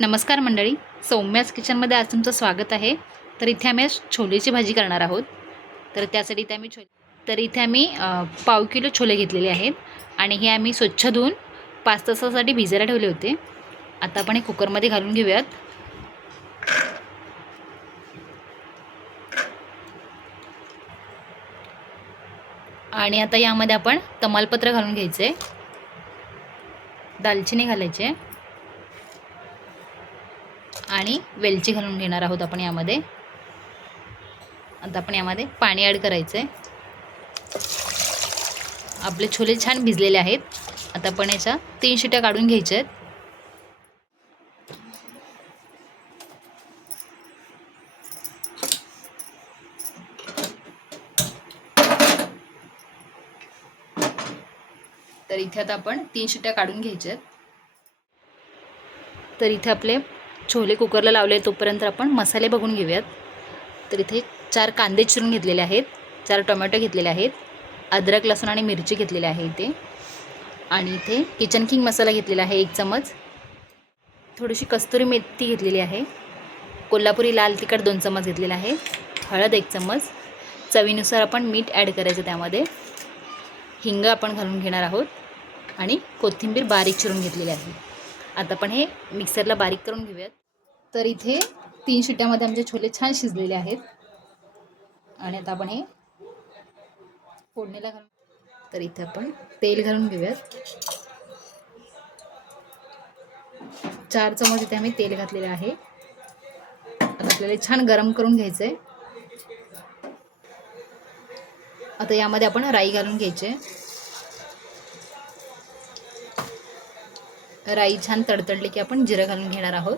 नमस्कार मंडळी, सौम्याच किचनमध्ये आज तुमचं स्वागत आहे. तर इथे आम्ही आज छोलेची भाजी करणार आहोत. तर इथे आम्ही पाव किलो छोले घेतलेले आहेत आणि हे आम्ही स्वच्छ धुवून 5 तासासाठी भिजायला ठेवले होते. आता आपण हे कुकरमध्ये घालून घेऊयात. आणि आता यामध्ये आपण तमालपत्र घालून घ्यायचे, दालचिनी घालायचे आणि वेलची घालून घेणार आहोत आपण यामध्ये. आता आपण यामध्ये पाणी ॲड करायचं आहे. आपले छोले छान भिजलेले आहेत. आता आपण याच्या 3 शिट्या काढून घ्यायच्या आहेत. तर इथे आता आपण 3 शिट्या काढून घ्यायच्या आहेत. तर इथे आपले छोले कुकरला लावले, तोपर्यंत आपण मसाले बघून घेऊयात. तर इथे 4 कांदे चिरून घेतलेले आहेत, 4 टोमॅटो घेतलेले आहेत, अद्रक लसूण आणि मिरची घेतलेली आहे इथे. आणि इथे किचन किंग मसाला घेतलेला आहे 1 चमच, थोडीशी कस्तुरी मेथी घेतलेली आहे, कोल्हापुरी लाल तिखट 2 चमच घेतलेला आहे, हळद 1 चमच, चवीनुसार आपण मीठ ॲड करायचं त्यामध्ये, हिंग आपण घालून घेणार आहोत आणि कोथिंबीर बारीक चिरून घेतलेली आहे. आता आपण हे मिक्सरला बारीक करून घेऊयात. तर इथे 3 शिट्ट्यामध्ये आमचे छोले छान शिजलेले आहेत आणि आता आपण हे फोडणीला घालून. तर इथे आपण तेल घालून घेऊयात. 4 चमच इथे आम्ही तेल घातलेले आहे. आता आपल्याला छान गरम करून घ्यायचं आहे. आता यामध्ये आपण राई घालून घ्यायचे. राई छान तडतडली की आपण जिरं घालून घेणार आहोत.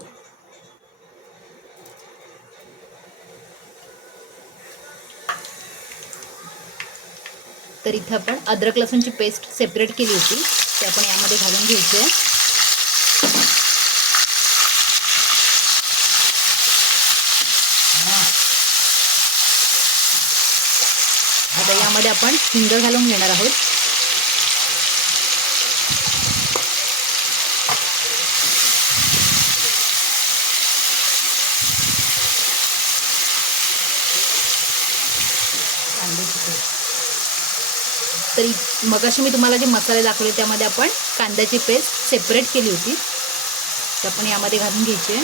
तर इथे आपण अद्रक लसूणची पेस्ट सेपरेट केली होती, ते आपण यामध्ये घालून घ्यायची. आता यामध्ये आपण हिंग घालून घेणार आहोत. तरी मगाशी मी तुम्हाला जे मसाले दाखवले त्यामध्ये आपण कांद्याची पेस्ट सेपरेट केली होती, तर आपण यामध्ये घालून घ्यायची.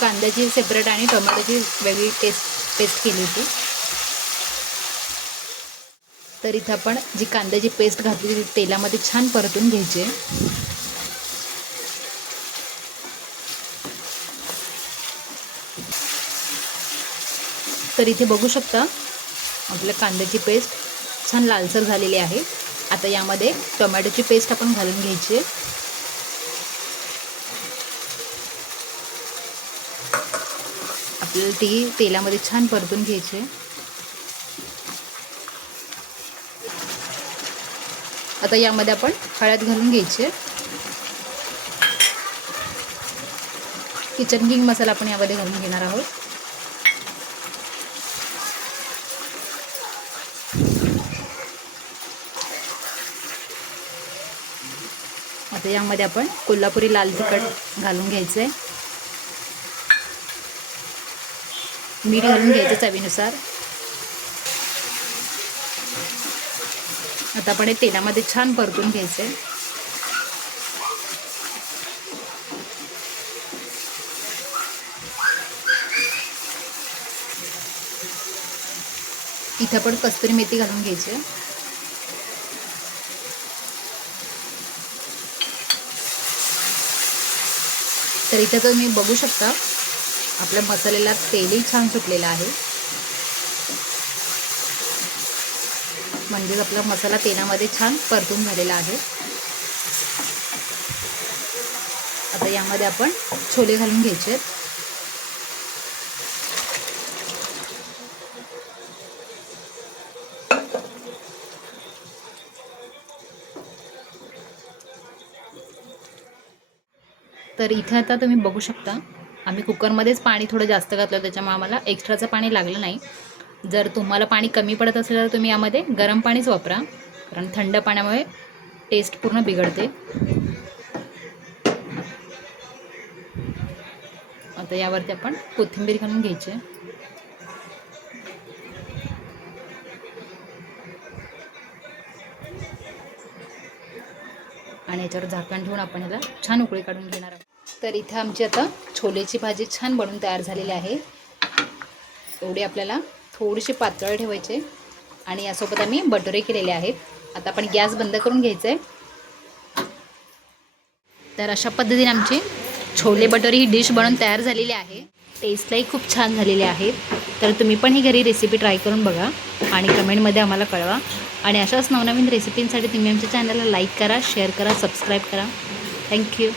कांद्याची सेपरेट आणि टोमॅटोची वेगळी पेस्ट केली होती. तर इथं आपण जी कांद्याची पेस्ट घातली ती तेलामध्ये छान परतून घ्यायची. तर इथे बघू शकता आपल्या कांद्याची पेस्ट छान लालसर झालेली आहे. आता यामध्ये टोमॅटोची पेस्ट आपण घालून घ्यायची. आपल्याला ती तेलामध्ये छान परतून घ्यायची. आता यामध्ये आपण हळद घालून घ्यायची. किचन किंग मसाला आपण यामध्ये घालून घेणार आहोत. आता यामध्ये आपण कोल्हापुरी लाल तिखट घालून घ्यायचं आहे, मीठ घालून घ्यायचं चवीनुसार. आता आपण हे तेलामध्ये छान परतून घ्यायचं आहे. इथं आपण कस्तुरी मेथी घालून घ्यायची. तर इथं तुम्ही बघू शकता आपल्या मसाल्याला तेलही छान सुटलेलं आहे, म्हणजेच आपला मसाला तेलामध्ये छान परतून झालेला आहे. आता यामध्ये आपण छोले घालून घ्यायचे. तर इथे आता तुम्ही बघू शकता आम्ही कुकरमध्येच पाणी थोडं जास्त घातलं, त्याच्यामुळे आम्हाला एक्स्ट्राचं पाणी लागलं नाही. जर तुम्हाला पाणी कमी पडत असेल तर तुम्ही यामध्ये गरम पाणीच वापरा, कारण थंड पाण्यामुळे टेस्ट पूर्ण बिघडते. आता यावरती आपण कोथिंबीर घालून घ्यायची. आणि याच्यावर झाकण ठेवून आपण ह्याला छान उकळी काढून घेणार आहोत. तर इथे आमची आता छोलेची भाजी छान बनून तयार झालेली आहे. एवढी आपल्याला थोडीशी पातळ ठेवायचे आणि यासोबत आम्ही बटोरे केलेले आहेत. आता आपण गॅस बंद करून घ्यायचं आहे. तर अशा पद्धतीने आमची छोले भटुरे ही डिश बनवून तयार झालेली आहे. टेस्टलाही खूप छान झालेले आहेत. तर तुम्ही पण ही घरी रेसिपी ट्राय करून बघा आणि कमेंटमध्ये आम्हाला कळवा. आणि अशाच नवनवीन रेसिपींसाठी तुम्ही आमच्या चॅनलला लाईक करा, शेअर करा, सबस्क्राईब करा. थँक्यू.